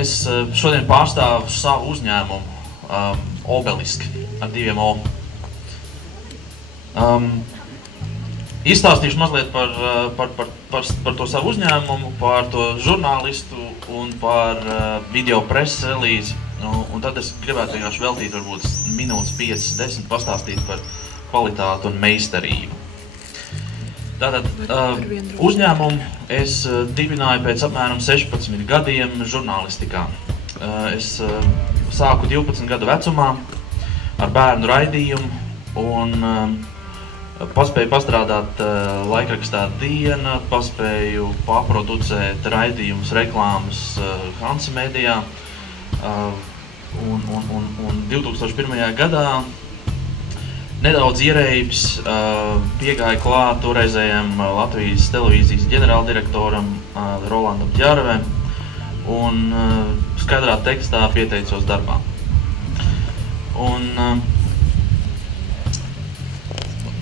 Es šodien pārstāvu savu uzņēmumu, Obelisk, ar 2 O. Izstāstīšu mazliet par to savu uzņēmumu, par to žurnālistu un par video preses relīzi. Un tad es gribētu vienkārši veltīt varbūt minūtes 5-10 pastāstīt par kvalitāti un meistarību. Tātad uzņēmumu es dibināju pēc apmēram 16 gadiem žurnālistikā. Es sāku 12 gadu vecumā ar bērnu raidījumu un paspēju pastrādāt laikrakstā Diena, paspēju paproducēt raidījumus, reklāmas Hansa Medijā. Un 2001. gadā nedaudz ierēbis piegāja klāt toreizējam Latvijas televīzijas ģenerāldirektoram Rolandam Ķervem un skaidrā tekstā pieteicos darbā. Un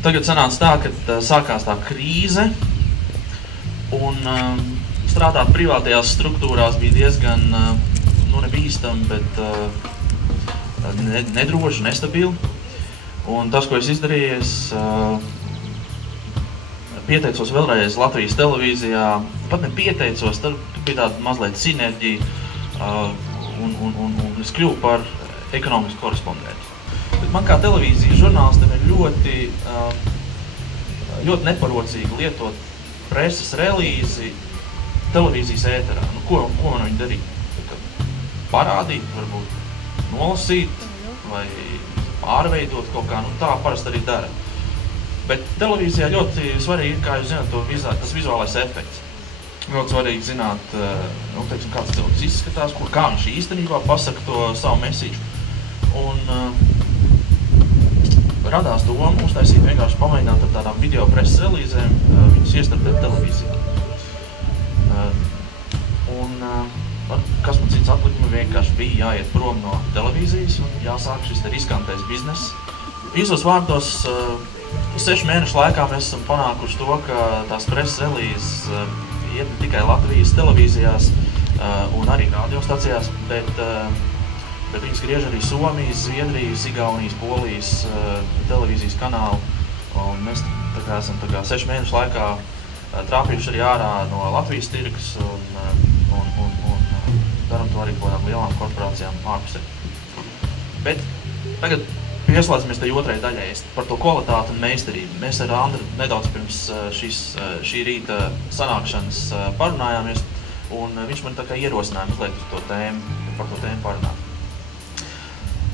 tagad sanāca tā, ka sākās tā krīze un strādāt privātajās struktūrās bija diezgan nebīstam, bet nedroši, nestabili. Un tas, ko es izdarīju, es pieteicos vēlreiz Latvijas televīzijā, pat ne pieteicos, tad bija tāda mazliet sinerģija, un es kļuvu par ekonomisku korespondentu. Bet man kā televīzijas žurnālistam ir ļoti neparocīgi lietot preses relīzi televīzijas ēterā. Ko man viņi darīja? Parādīt, varbūt nolasīt vai pārveidot kaut kā, tā parasti arī dara. Bet televīzijā ļoti svarīgi ir, kā jūs zināt, tas vizuālais efekts. Ļoti svarīgi zināt, kāds cilvēks izskatās, kā viņš īstenībā pasaka to savu mesīču. Un radās doma uztaisīt vienkārši pamēģināt ar tādām video preses relīzēm, viņus iestartēt televīzijā. Kas man cits atlika, man vienkārši bija jāiet prom no televīzijas un jāsāk šis riskantais bizness. Īsos vārdos 6 mēnešu laikā mēs esam panākuši to, ka tās preses relīzes iet ne tikai Latvijas televīzijās un arī radiostacijās, bet viņas griež arī Somijas, Zviedrijas, Igaunijas, Polijas televīzijas kanālu. Un mēs esam 6 mēnešu laikā trāpījuši arī ārā no Latvijas tirgus un daram to arī kādām lielām korporācijām ārpusē. Bet tagad pieslēdzamies tai otrajai daļai par to kvalitāti un meistarību. Mēs ar Andru nedaudz pirms šī rīta sanākšanas parunājāmies, un viņš man tā kā ierosināja mazliet par to tēmu parunāt.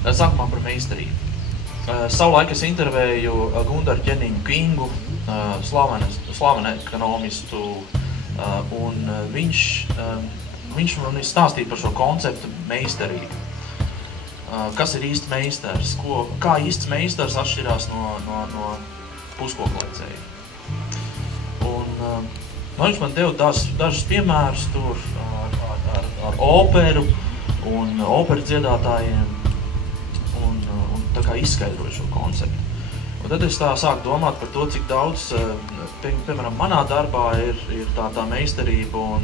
Sākumā par meistarību. Savulaik es intervēju Gundaru Ķeniņu Kingu, slavenu ekonomistu, un viņš man stāstīja par šo konceptu meistarību. Kas ir īsti meistars? Kā īsts meistars atšķirās no puskoklecēja? Un viņš man deva dažus piemērus tur ar operu un operu dziedātājiem un tā kā izskaidroju šo konceptu. Un tad es tā sāku domāt par to, cik daudz, piemēram, manā darbā ir tā meistarība un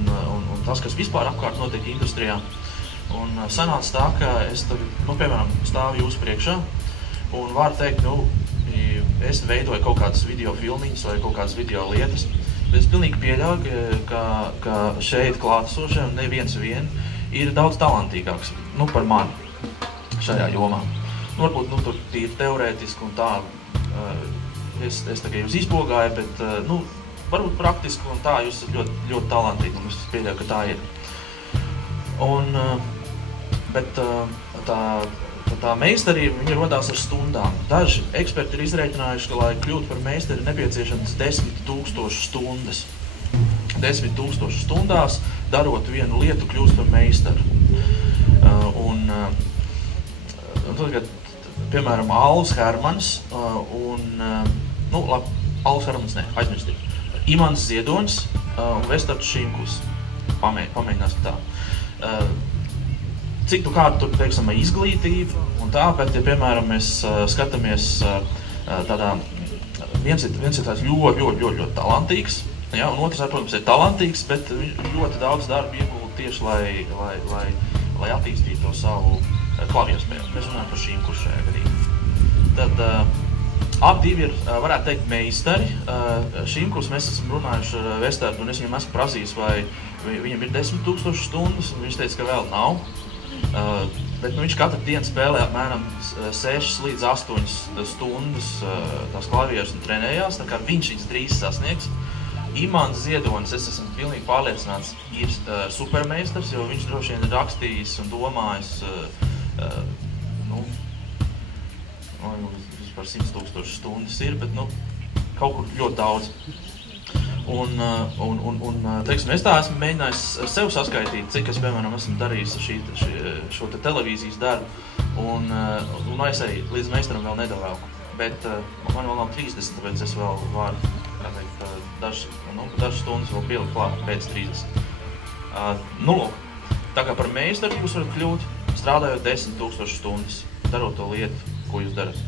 tas, kas vispār apkārt notiek industrijā. Un sanāca tā, ka es piemēram, stāvu jūsu priekšā un varu teikt, es veidoju kaut kādas video filmiņas vai kaut kādas video lietas, bet es pilnīgi pieļauju, ka šeit klātesošiem neviens ir daudz talantīgāks, par mani šajā jomā. Varbūt, tur tīri teorētiski un tā, es tagad jūs izpogāju, bet, varbūt praktiski un tā, jūs esat ļoti, ļoti talantīgi, un es pieļauju, ka tā ir. Bet tā meistarība, viņa rodās ar stundām. Daži eksperti ir izrēķinājuši, ka, lai kļūt par meistari, nepieciešams 10 000 stundas. 10 000 stundās, darot vienu lietu, kļūst par meistaru. Un tagad, piemēram, Alvs Hermans Alvs Hermans aizmirstīt. Imants Ziedonis un Vestards Šimkus. Pamēģināsim tā. Cik kāda tur, teiksim, izglītība un tā, bet, ja, piemēram, mēs skatāmies tādā, viens ir tāds ļoti talantīgs, ja, un otrs, protams, ir talantīgs, bet ļoti daudz darba iegulda tieši, lai lai attīstītu to savu klavierspēli. Mēs runājam par šīm kursu šajā gadījumā. Tad abi divi ir, varētu teikt, meistari. Šīm kursu mēs esam runājuši ar Vestardu, un es viņam esmu prasījis, vai viņam ir 10 000 stundas, un viņš teica, ka vēl nav. Bet viņš katru dienu spēlē apmēram 6 līdz 8 stundas tās klavieres un trenējās, tā kā viņš viņas drīz sasniegs. Imants Ziedonis, es esmu pilnīgi pārliecināts, ir supermeistars, jo viņš droši vien ir rakstījis un domājis, par 100 000 stundas ir, bet kaut kur ļoti daudz. Teiksim, es tā esmu mēģinājis sev saskaitīt, cik es, piemēram, esmu darījis šo televīzijas darbu, un aizēju līdz meistaram vēl nedavēlku. Bet man vēl nav 30, tāpēc es vēl varu, kā teikt, dažas stundas vēl pielikt klāt pēc 30. Tā kā par meistaru jūs varat kļūt, strādājot 10 000 stundas, darot to lietu, ko jūs darat.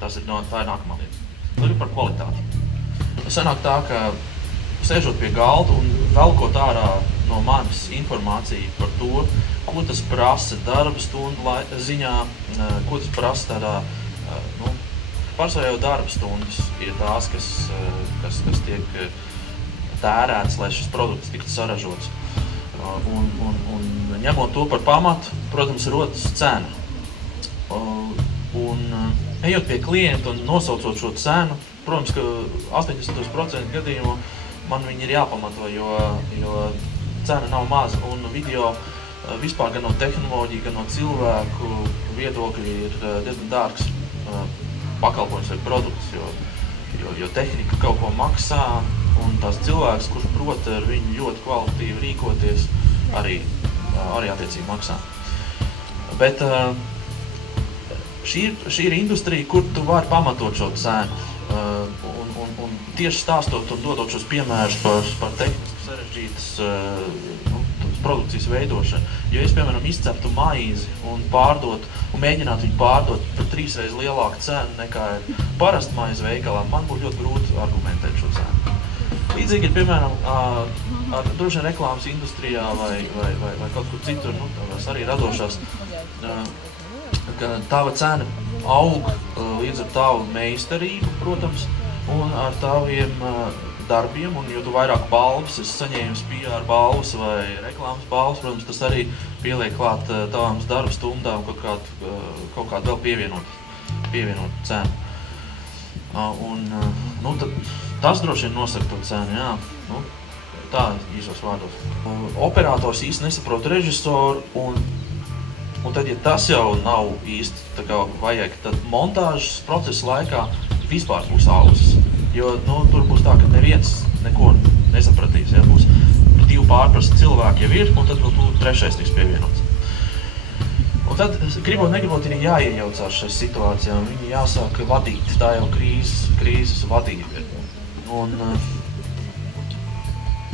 Tā ir nākamā lieta. Tagad par kvalitāti. Sanāk tā, ka sēžot pie galda un velkot ārā no manis informāciju par to, ko tas prasa darba stundu ziņā, ko tas prasa tādā, pārsvarā jau darba stundas ir tās, kas tiek tērētas, lai šis produkts tiktu saražots. Un ņemot to par pamatu, protams, rodas cena. Ejot pie klienta un nosaucot šo cenu, protams, ka 80% gadījumu man viņi ir jāpamato, jo cena nav maza. Un video vispār gan no tehnoloģija, gan no cilvēku viedokļi ir diezgan dārgs pakalpojums vai produkts, jo tehnika kaut ko maksā, un tās cilvēks, kurš prot ar viņu ļoti kvalitatīvi rīkoties, arī attiecīgi maksā. Bet šī ir industrija, kur tu vari pamatot šo cenu. Un tieši stāstot un dodot šos piemērus par tehniski sarežģītas produkcijas veidošanu. Jo es, piemēram, izceptu maizi un mēģinātu viņu pārdot par 3 reizes lielāku cenu nekā ir parasta maize veikalā, man būtu ļoti grūti argumentēt šo cenu. Līdzīgi ir, piemēram, droši vien reklāmas industrijā vai kaut kur citur, tās arī radošās, ka tava cena aug līdz ar tavu meistarību, protams, un ar taviem darbiem, un jo tu vairāk balvas esi saņēmis PR balvas vai reklāmas balvas, protams, tas arī pieliek klāt tavām darba stundām kaut kādu vēl pievienot cenu. Tas droši vien nosaka to cenu, jā. Tā īsos vārdos. Operators īsti nesaprot režisoru, un tad, ja tas jau nav īsti tā kā vajag, tad montāžas procesa laikā vispār būs ausis. Jo tur būs tā, ka neviens neko nesapratīs. Ja? Būs 2 pārprasti cilvēki jau ir, un tad vēl 3. tiks pievienots. Un tad, gribot, negribot, ir jāiejaucās šajā situācijā, un viņi jāsāk vadīt. Tā jau krīzes vadība ir. Un,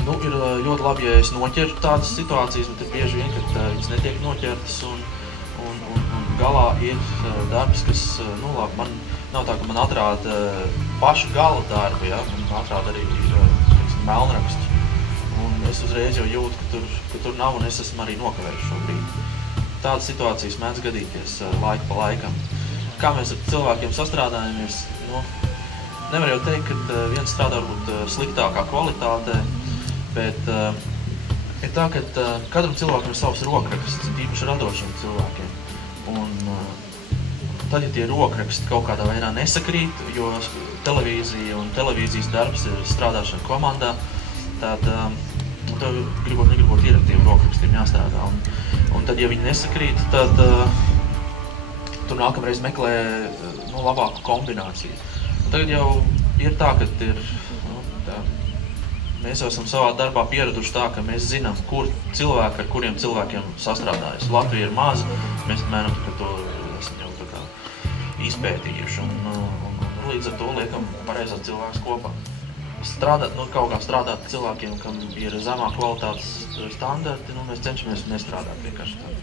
ir ļoti labi, ja es noķeru tādas situācijas, bet ir bieži vien, kad viņas netiek noķertas, un galā ir darbs, kas, man nav tā, ka man atrāda pašu gala darbu, ja? Man atrāda arī melnrakstu. Un es uzreiz jau jūtu, ka tur nav, un es esmu arī nokavējis šo brīdi. Tādas situācijas mēdz gadīties laiku pa laikam. Kā mēs ar cilvēkiem sastrādājamies, nevar jau teikt, ka viens strādā varbūt sliktākā kvalitātē, bet ir tā, ka katram cilvēkam ir savs rokraksts, īpaši radošiem cilvēkiem. Un tad, ja tie rokraksti kaut kādā veidā nesakrīt, jo televīzija un televīzijas darbs ir strādāšana komandā, tad gribot, negribot ir ar tiem rokrakstiem jāstrādā. Un tad, ja viņi nesakrīt, tad tu nākamreiz meklē labāku kombināciju. Un tagad jau ir tā, ka mēs jau esam savā darbā pieraduši tā, ka mēs zinām, kur cilvēki ar kuriem cilvēkiem sastrādājas. Latvija ir maza, mēs mēram to esam jau tā kā izpētījuši, un līdz ar to liekam pareizās cilvēkus kopā. Kaut kā strādāt cilvēkiem, kam ir zemā kvalitātes standarti, mēs cenšamies nestrādāt vienkārši tā.